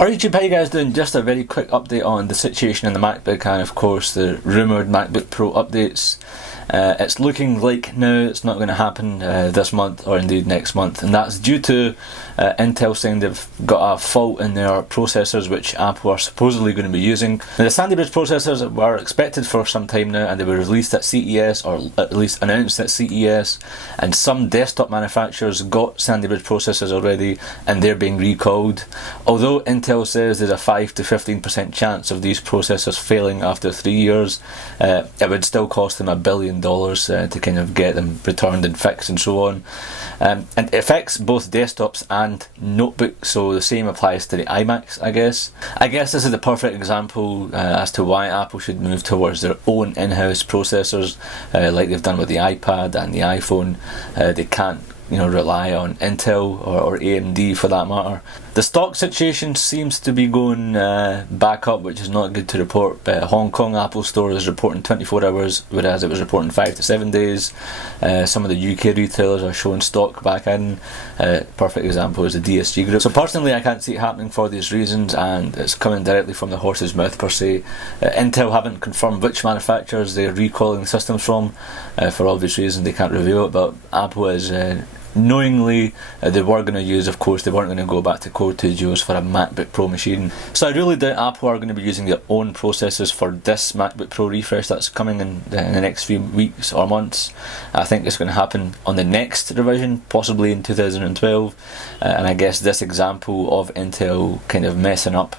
Alright YouTube, how you guys doing? Just a very quick update on the situation in the MacBook and of course the rumoured MacBook Pro updates. It's looking like now it's not going to happen this month or indeed next month, and that's due to Intel saying they've got a fault in their processors which Apple are supposedly going to be using. Now, the Sandy Bridge processors were expected for some time now, and they were released at CES, or at least announced at CES, and some desktop manufacturers got Sandy Bridge processors already and they're being recalled. Although Intel says there's a 5 to 15% chance of these processors failing after 3 years, it would still cost them $1 billion to kind of get them returned and fixed and so on. And it affects both desktops and notebooks, so the same applies to the iMacs, I guess. I guess this is the perfect example as to why Apple should move towards their own in-house processors, like they've done with the iPad and the iPhone. They can't rely on Intel or AMD for that matter. The stock situation seems to be going back up, which is not good to report. Hong Kong Apple Store is reporting 24 hours, whereas it was reporting 5 to 7 days. Some of the UK retailers are showing stock back in. Perfect example is the DSG group. So personally I can't see it happening for these reasons, and it's coming directly from the horse's mouth per se. Intel haven't confirmed which manufacturers they're recalling the systems from. For obvious reasons they can't reveal it, but Apple is knowingly they were going to use, of course, they weren't going to go back to Core 2 Duos for a MacBook Pro machine. So I really doubt Apple are going to be using their own processors for this MacBook Pro refresh that's coming in the next few weeks or months. I think it's going to happen on the next revision, possibly in 2012, and I guess this example of Intel kind of messing up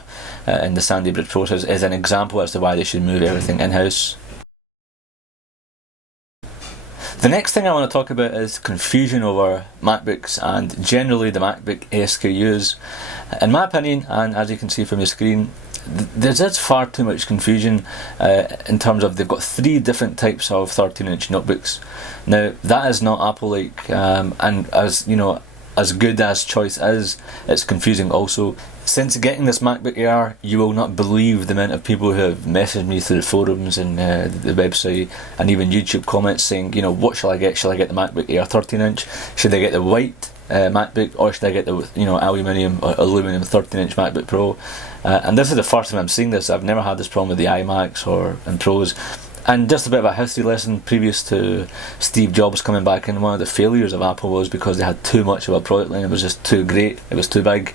in the Sandy Bridge process is an example as to why they should move everything in-house. The next thing I want to talk about is confusion over MacBooks and generally the MacBook SKUs. In my opinion, and as you can see from the screen, there's just far too much confusion in terms of they've got 3 different types of 13-inch notebooks. Now that is not Apple-like, and as good as choice is, it's confusing also. Since getting this MacBook Air, you will not believe the amount of people who have messaged me through the forums and the website and even YouTube comments saying, what shall I get? Shall I get the MacBook Air 13-inch? Should I get the white MacBook, or should I get the aluminium 13-inch MacBook Pro? And this is the first time I'm seeing this. I've never had this problem with the iMacs and Pros. And just a bit of a history lesson previous to Steve Jobs coming back in, one of the failures of Apple was because they had too much of a product line. It was just too great, it was too big.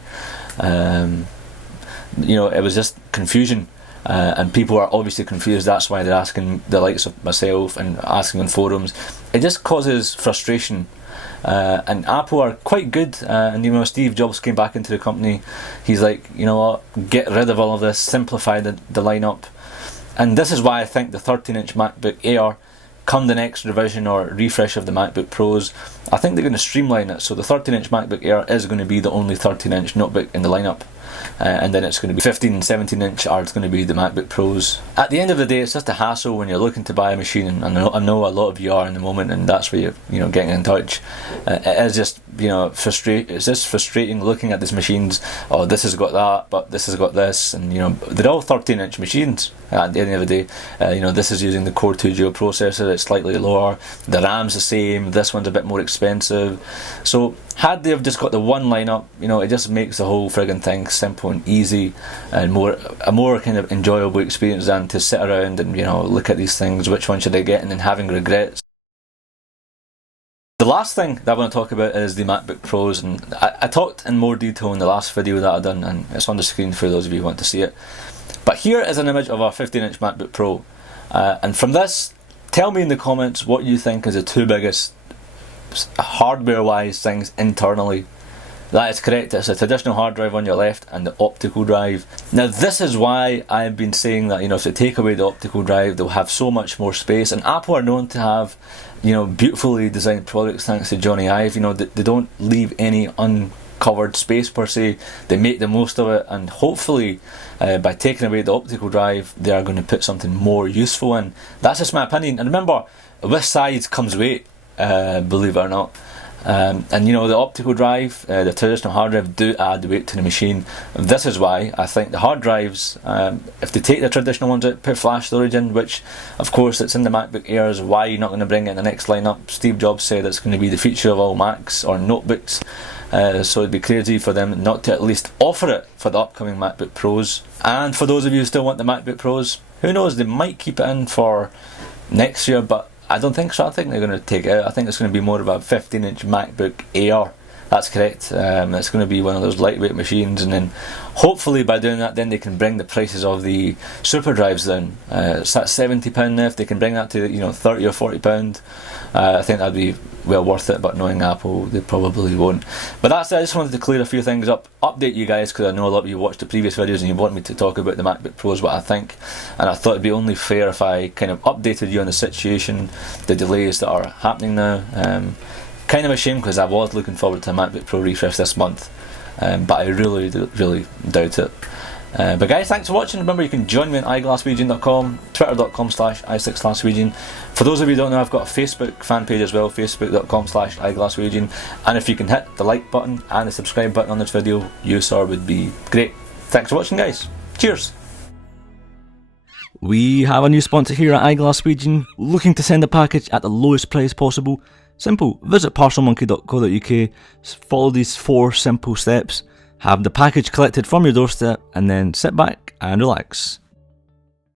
It was just confusion, and people are obviously confused. That's why they're asking the likes of myself and asking on forums. It just causes frustration, and Apple are quite good, and Steve Jobs came back into the company. He's like, what, get rid of all of this, simplify the lineup. And this is why I think the 13-inch MacBook Air, come the next revision or refresh of the MacBook Pros, I think they're going to streamline it. So the 13-inch MacBook Air is going to be the only 13-inch notebook in the lineup. And then it's going to be 15 and 17-inch are going to be the MacBook Pros. At the end of the day, it's just a hassle when you're looking to buy a machine, and I know a lot of you are in the moment, and that's where you're getting in touch. It is just it's just frustrating looking at these machines. Oh, this has got that, but this has got this, and they're all 13-inch machines. At the end of the day, this is using the Core 2 Duo processor. It's slightly lower. The RAM's the same. This one's a bit more expensive. So had they have just got the one lineup, it just makes the whole friggin' thing simple and easy, and a more kind of enjoyable experience than to sit around and look at these things. Which one should I get? And then having regrets. The last thing that I want to talk about is the MacBook Pros, and I talked in more detail in the last video that I've done, and it's on the screen for those of you who want to see it. But here is an image of a 15-inch MacBook Pro, and from this, tell me in the comments what you think is the 2 biggest hardware-wise things internally. That is correct, it's a traditional hard drive on your left and the optical drive. Now this is why I've been saying that if they take away the optical drive, they'll have so much more space, and Apple are known to have beautifully designed products thanks to Johnny Ive. They don't leave any uncovered space per se. They make the most of it, and hopefully by taking away the optical drive they are going to put something more useful in. That's just my opinion, and remember, with size comes weight, believe it or not. And the optical drive, the traditional hard drive, do add weight to the machine. This is why I think the hard drives, if they take the traditional ones out, put flash storage in, which of course it's in the MacBook Airs. Why are you not going to bring it in the next lineup? Steve Jobs said it's going to be the feature of all Macs or notebooks. so it'd be crazy for them not to at least offer it for the upcoming MacBook Pros. And for those of you who still want the MacBook Pros, who knows, they might keep it in for next year, but I don't think so. I think they're going to take it out. I think it's going to be more of a 15-inch MacBook Air. That's correct. It's going to be one of those lightweight machines, and then hopefully by doing that, then they can bring the prices of the super drives down. It's at £70 now. If they can bring that to £30 or £40, I think that'd be well worth it. But knowing Apple, they probably won't. But that's it. I just wanted to clear a few things up, update you guys, because I know a lot of you watched the previous videos and you want me to talk about the MacBook Pros, what I think, and I thought it'd be only fair if I kind of updated you on the situation, the delays that are happening now. Kind of a shame, because I was looking forward to a MacBook Pro refresh this month, but I really doubt it. But guys, thanks for watching. Remember, you can join me on iGlaswegian.com, twitter.com/i6glasswegian. For those of you who don't know, I've got a Facebook fan page as well, facebook.com/iGlaswegian. And if you can hit the like button and the subscribe button on this video, would be great. Thanks for watching, guys. Cheers. We have a new sponsor here at iGlaswegian, looking to send a package at the lowest price possible. Simple. Visit parcelmonkey.co.uk, follow these 4 simple steps, have the package collected from your doorstep, and then sit back and relax.